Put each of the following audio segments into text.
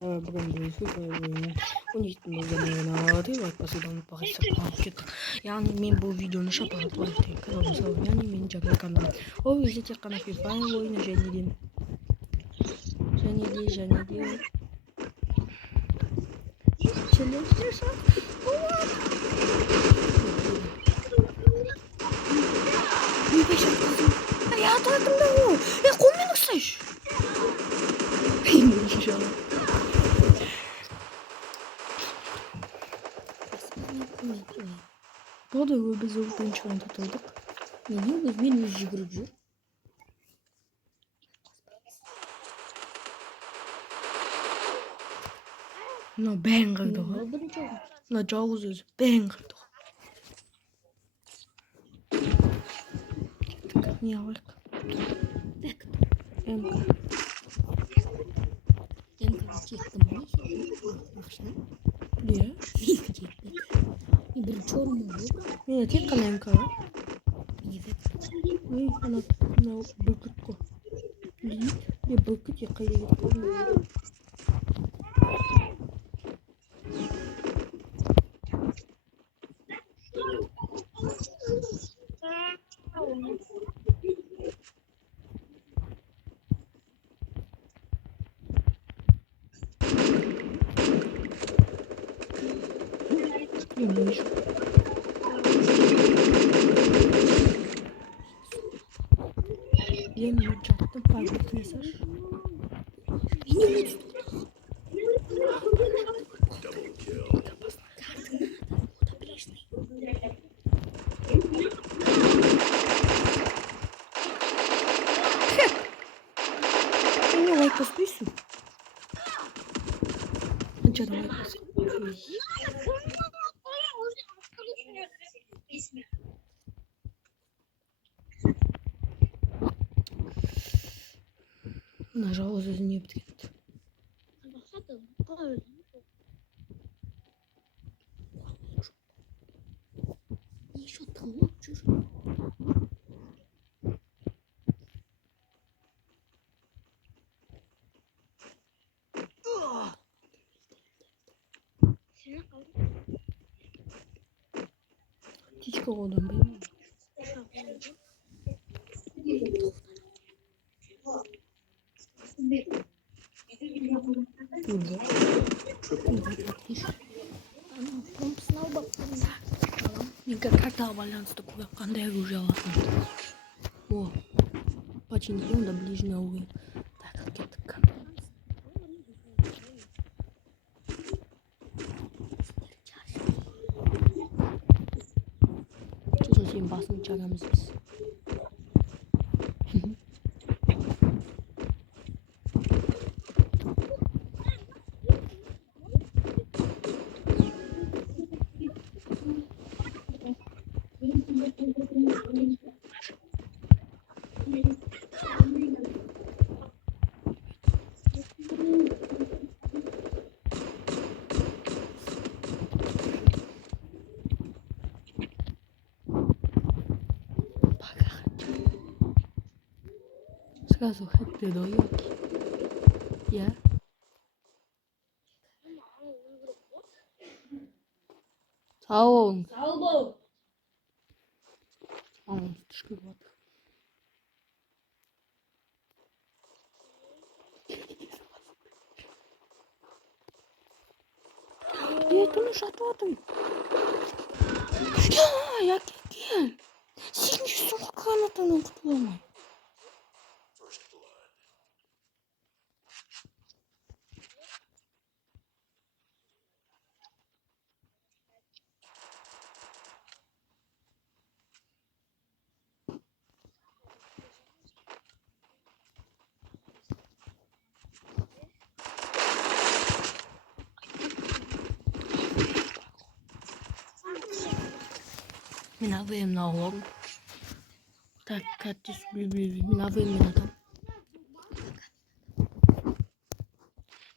Bugun o'n yettim bo'lganligini deb pasida unutpag'aysa qolib ketdi. Ya'ni men bu videoni Shapahat Life'dagi kanalga so'radim. Ya'ni mening jagle kanalim. O o'zi tek qana Free Fire o'yini Janedi. Chilishtirsa. Bir beş dakika. Ya takımda o. Ya komik saç. İnşallah. Bu da biz oradan çıkan tutuldık. Ne diyoruz? Benim yüzücü. No banger doğru. No çok uzun. Banger doğru. Niye var? Emka. Çektim bunu. Niye? Çektim. Bir çorum oldu. Niye tek kan Emka var? Uy, ana burkut ko. Ya burkut ya kayda gittim. Yemiş. Yemiş çaktım farklı mesaj. Beni like basıyorsun. Canım like basıyorsun. Нажал за нее бткет. Еще там чужой. Птичка голодом был. Когда валяться такое, когда я уже лапаю. О, починить до ближнего угла. Так, так. Что совсем басом чагам здесь? Сразу хэппи до йоки. Я? Сау. Salvo. Тышкы вот. Ты ну что ты? Я кекен. Сильно сука канатını kutlamay. Minawim na oğlum. Tak katis bülbül. Minawim minatam.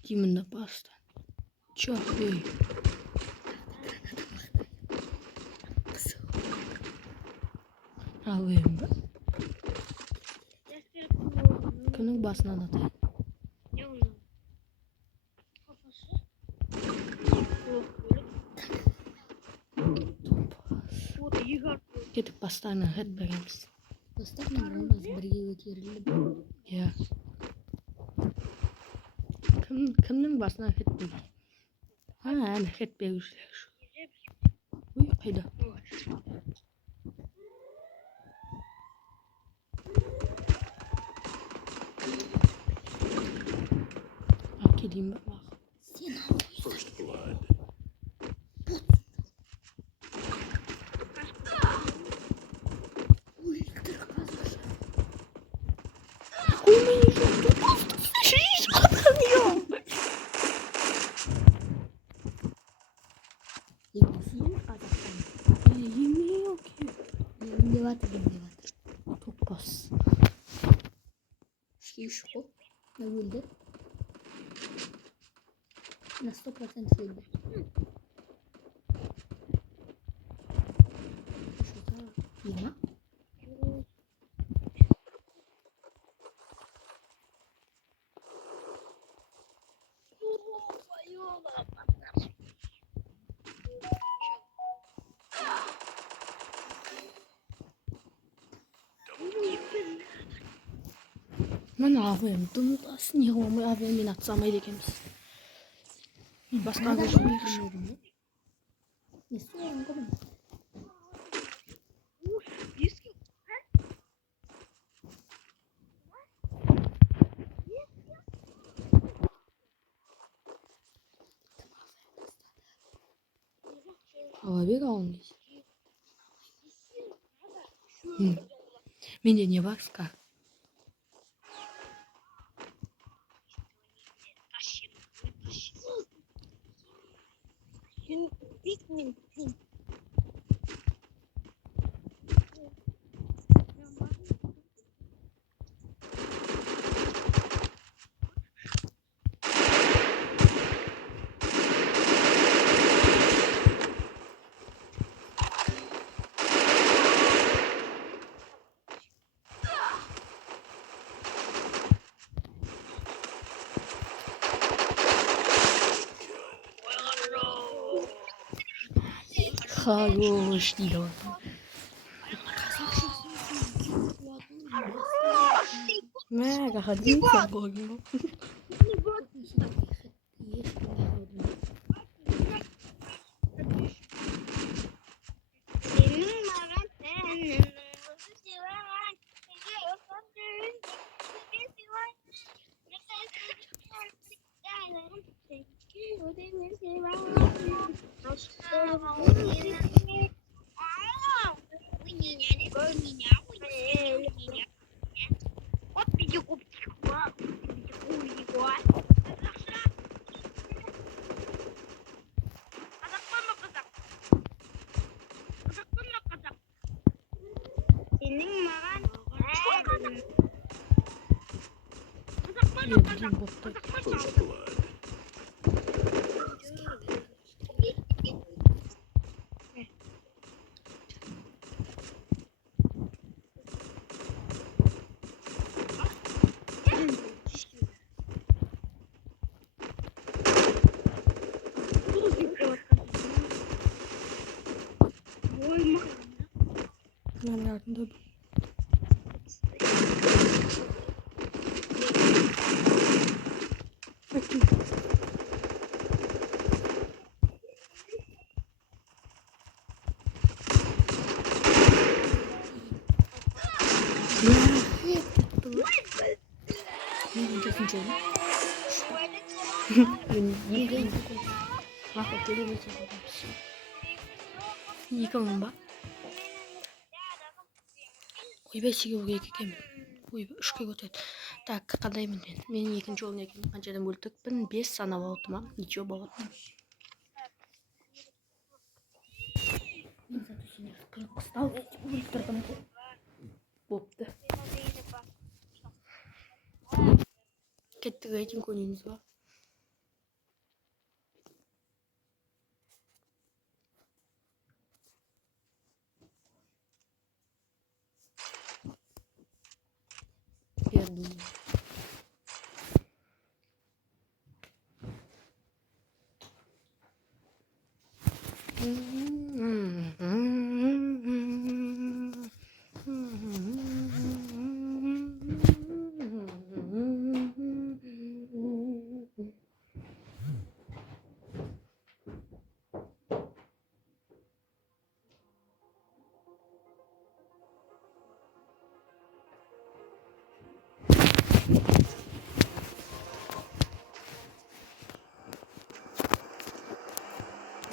Именно паста. Чё, эй? Minawim. Kınık basına da tay. Ketip бастарына хет береміз. Dostlar ne olmaz birге көтеріліп. Иә. Кімнің басына хет берейін? Әне хет берушілер. Ой, қайда? Келейін ба? Sen First blood. Қоймай жоқ. Yapıyorsun Қазақстан. Yemeği yok ki. Демдеватыр. Топас. Үшке үш қой. Ne öldü? На 100% öldü. Şurada 20. Мен авем. Дымдас не қылмай авем мен атсамайды екенбіз. Басқа көшім берші. Не соğan kadın. Ала бер алың дейсің. Менде не бар, Скар? Хорош дейді ғой. Мә, қағадың сабығын ғой. First blood. Мен артында екі мың ба? Ойбай сегеуге екенмін. Ойбай үшке көтеді. Так, қадаймын мен. Мен екінші орын екенмін. Қаншадан бөлтікпін? 5 санап алды ма? Ничего болады. Бопты. Кеттік рейтинг ойнаймыз ба? Бердім.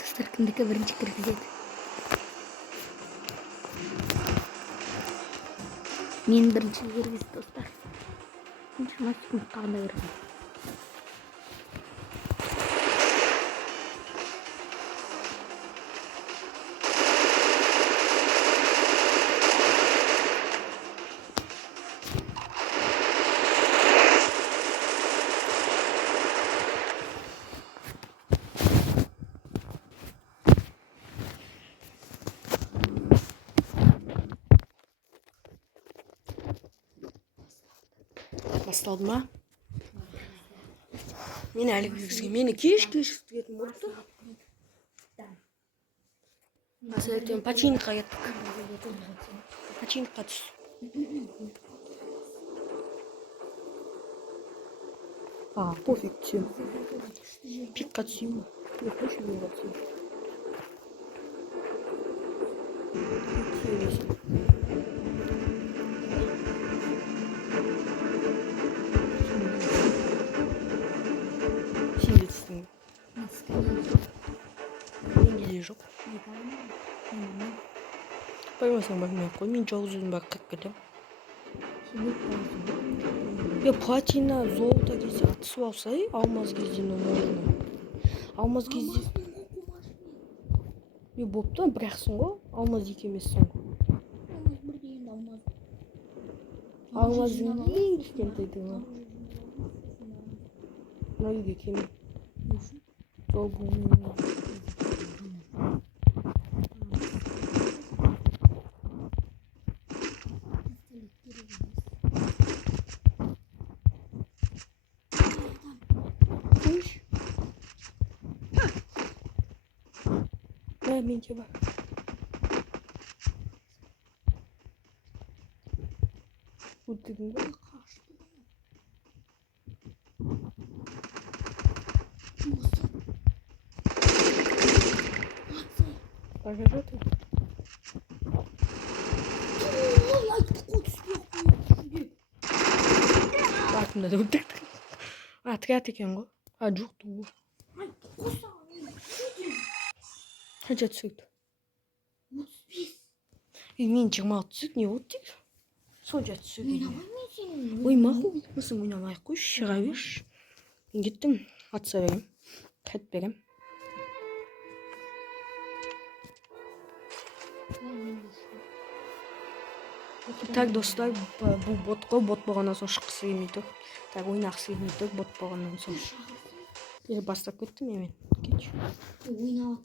Dostlar kimdiki birinchi kirgizadi. Men birinchi kirgizdim dostlar. Shuncha qanday kirgizdim. Басталды ма? Мен әлі кіргізген. Мені кеш кіргізген болды. Мәселен, починкаға кеттік. Починкаға түс. Пофиг түсем. Пикқа түсейін ба? Жоқ, қойшы бейға түсейін. Сен де түстің бе? Менде де жоқ. Қоймасаң бармай қой, мен жалғыз өзім бар қырып кетем. Платина, золото кезде атысып алса, алмаз кезден можно. Алмаз кезде... Бопты, бірақсың ғой, алмаз екі емессің ғой. Алмаздың не кішкентайдың ғой. Мына үйге келмей. Жол болмай. Менде бар. Өтігің ба? Бара жатыр. Бақында да өттік. Отряд екен ғой. Жоқты ғой. Қанша түсірді? 35. Мен 26 түсірді, не болды дейсің? Сонша түсірді. Ой, мақұл. Мысың ойнамайық қой, шыға берші. Мен кеттім, атса берем. Қайт берем. Так, достар, бұл бот қой, бот болғаннан соң шыққысы келмейді. Так, ойнақысы келмейді, бот болғаннан соң. Бастап кеттім мен. Кетші. Ойнап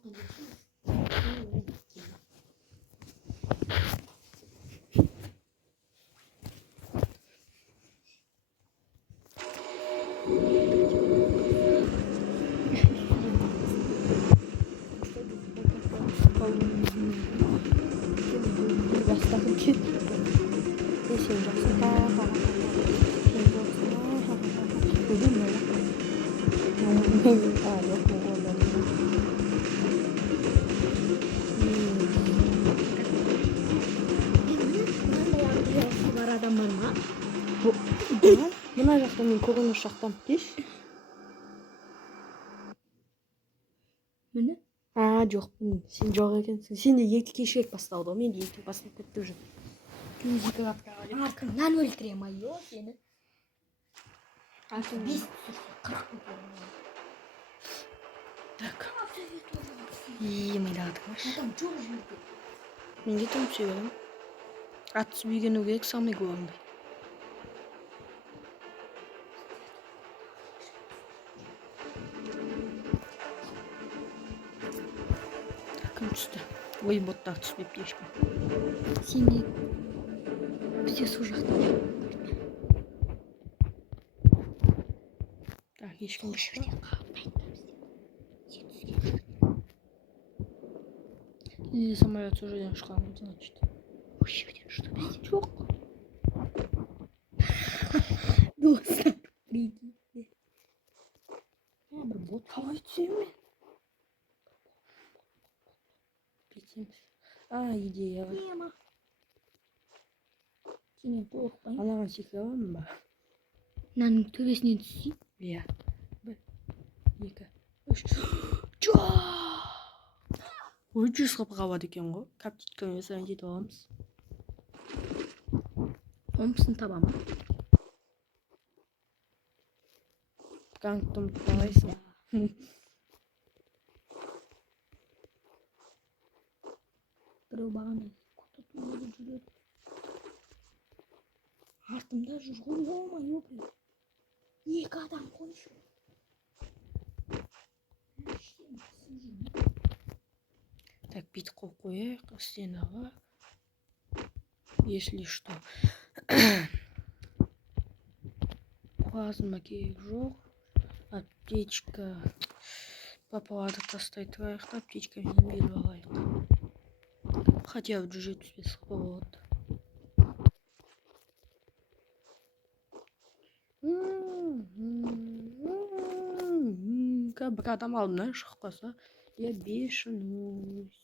бар адам бар ма? Мына жақта мен көрініс жақтан кеш. Міне? Жоқ, сен жоқ екенсің. Сен де екі кешірек басталды ғой, мен де екі бастап кетті уже. Артыңнан өлтірем айо сені. Артың 5 40 Так. Милады қаш. Мен кетім түсе берем. Атыс бүйгену керек, самый главный. Кім түсті? Ой, боттар түспепті ешкім. Сенде бізде сол жақта. Так, ешкім Или самолет уже не шкаф, значит. Еще один, что пиздячок. Достар. Прикинь. Обработка. Идея. Тема. Сенен қорықпаймын. Анаған секіре аламын ба? Мынаның төбесіне түсейін. Иә. 1, 2, 3. Жа! Ой, жүз қабады екен ғой. Каптитканы жасайын жетіп аламыз. Омсын табамын. Гангты ұмытпағайсың. Біреу бағана күтіп жүреді. Артымда жүр ғой, ой, өпір. Екі адам қойшы. Так, бит қойып қояйық стенаға. Если что. Плазма керек жоқ. Аптечка. Папаларды тастай тұрайық та аптечкамен беріп алайық. Хотя бы 175 болады. Бір адам алдымнан шығып қалса, я бешенусь.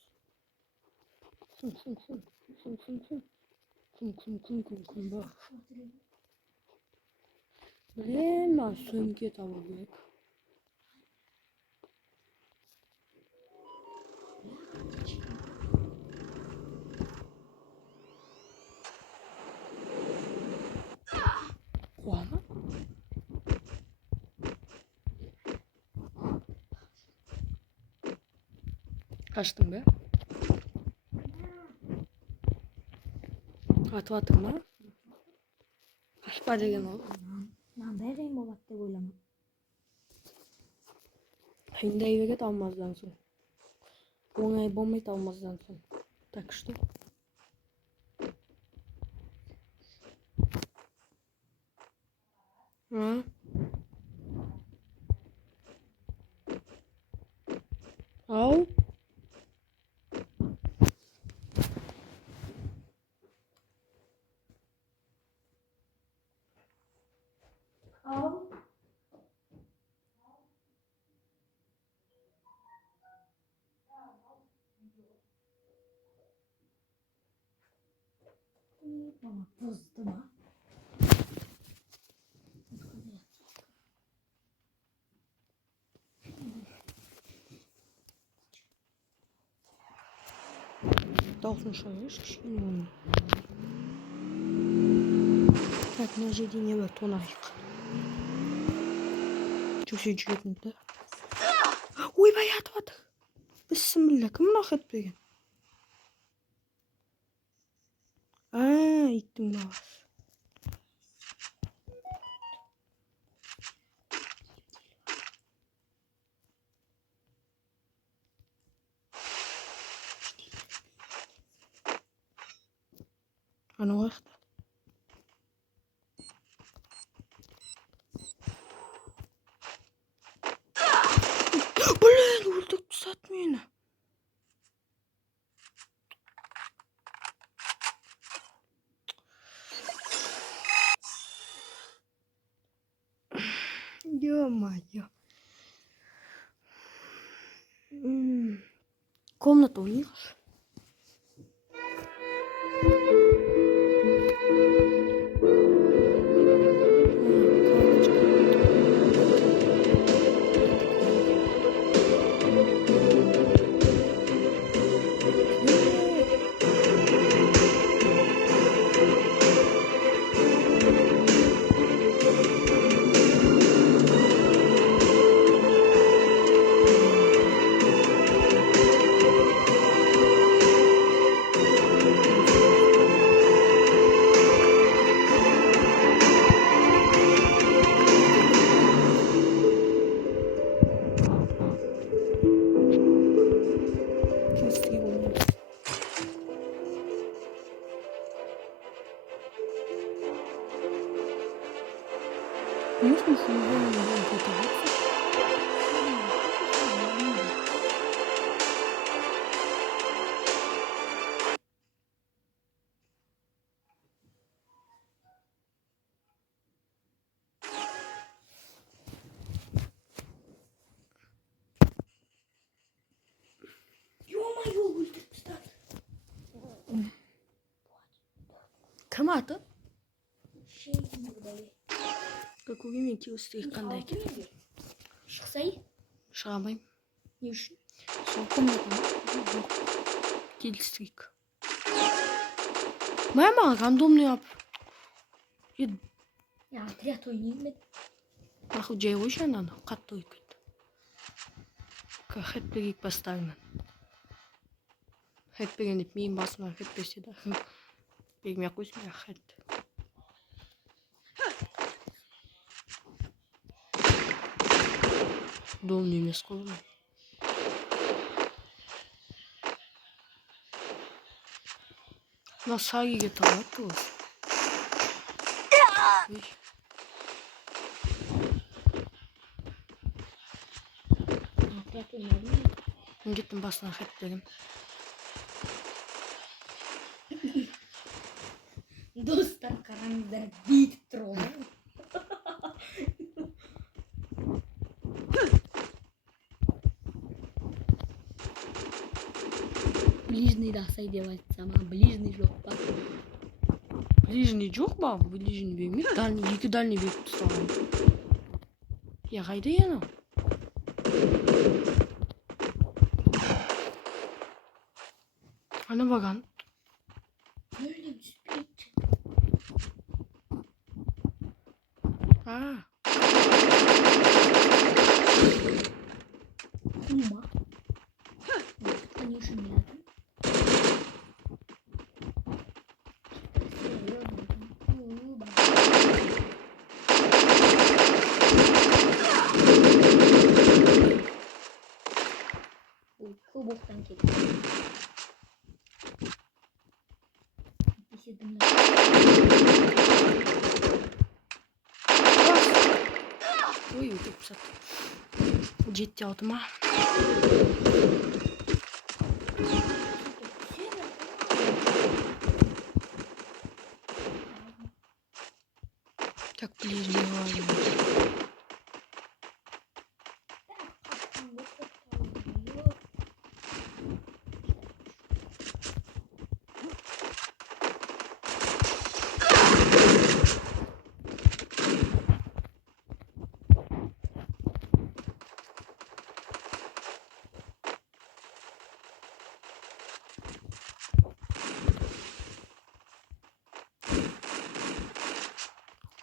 Блин, сөмке табу керек. Қуама? Қаштың ба? Атып атыр ма? Қашпа деген ол. Мынаған бәрін болады деп ойламам. Қиындай береді алмаздан соң. Оңай болмайды алмаздан соң. Так что? Ау? Bana kızdı mı? Должен шарыш кішкене. Так, мына жерде не бар, тонайық. Жүксе жүретін да. Ойбай, атып атыр. Бісміллә, кім мына хат берген? Иттің баласы. Анау қаяқта? Блин, өлтіріп тастады мені. Ё-моё. Комната у них же. Кім аты? Böyle. Көкөге мен келістірейік қандай екен. Шықсай. Шыға алмаймын. Не үшін? Сол комната ма? Келістірейік. Мама рандомный ап. Я отряд ойнаймын мен. Мақұл жай қойшы ананы. Қатты ойып кетті. Хэтберек бастаймын. Хэтберген деп менің басыма хэт берсе да. Бермей ақ қойсын я хэт. Удобный емес қой бұл. Мына сагиге тығылады ғой. Отряд ойнадым мен. Міндеттің басына хэт берем. Достар қараңыздар бүйтіп тұр ғой. Ближний да сай деп айтсам, ближний жоқ па? Ближний жоқ па? Ближний бермейді. Дальний, екі дальний беріп тастаған. Я қайда ена? Ана баған. Мүлдем түспейді. Кума. Не үшін менатым? Бұл көбоқтан келді. Беседімді. Ой, өтіп сат. Жетте алды ма? Так, ближний ладно.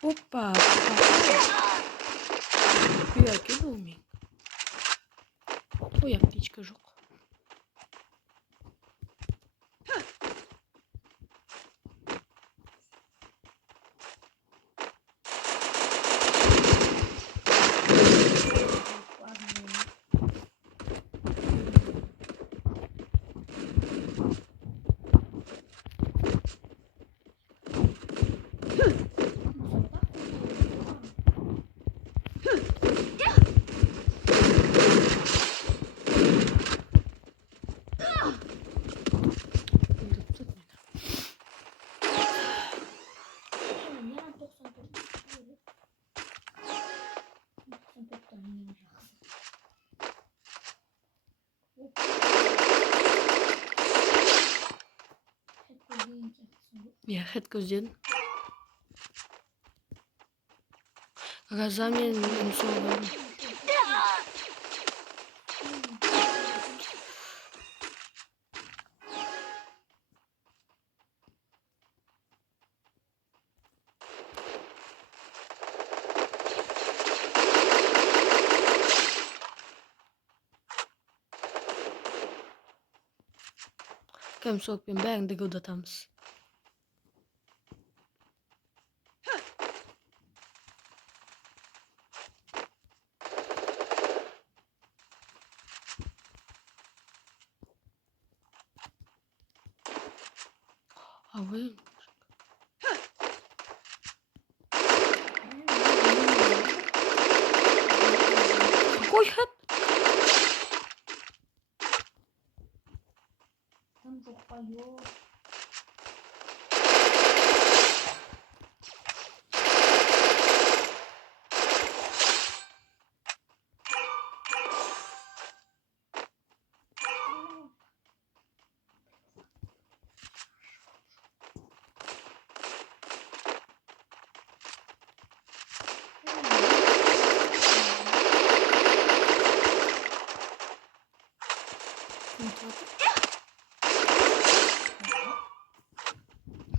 Опа! Үй әкел ол мен. Ой, аптечка жоқ. Я хэт көздедім. Газа мен ұмсалғанмын. Көмсөкпен бәріңді көдатамыз. Ой. Ой, хэт. Там жоқ па, жоқ.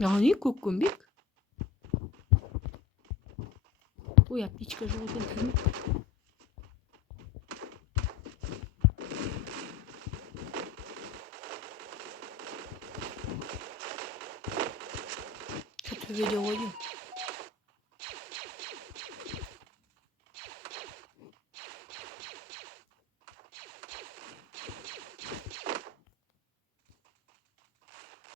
Yani кукумбик? Ой, а птичка желтенькая. Kötü video oyun.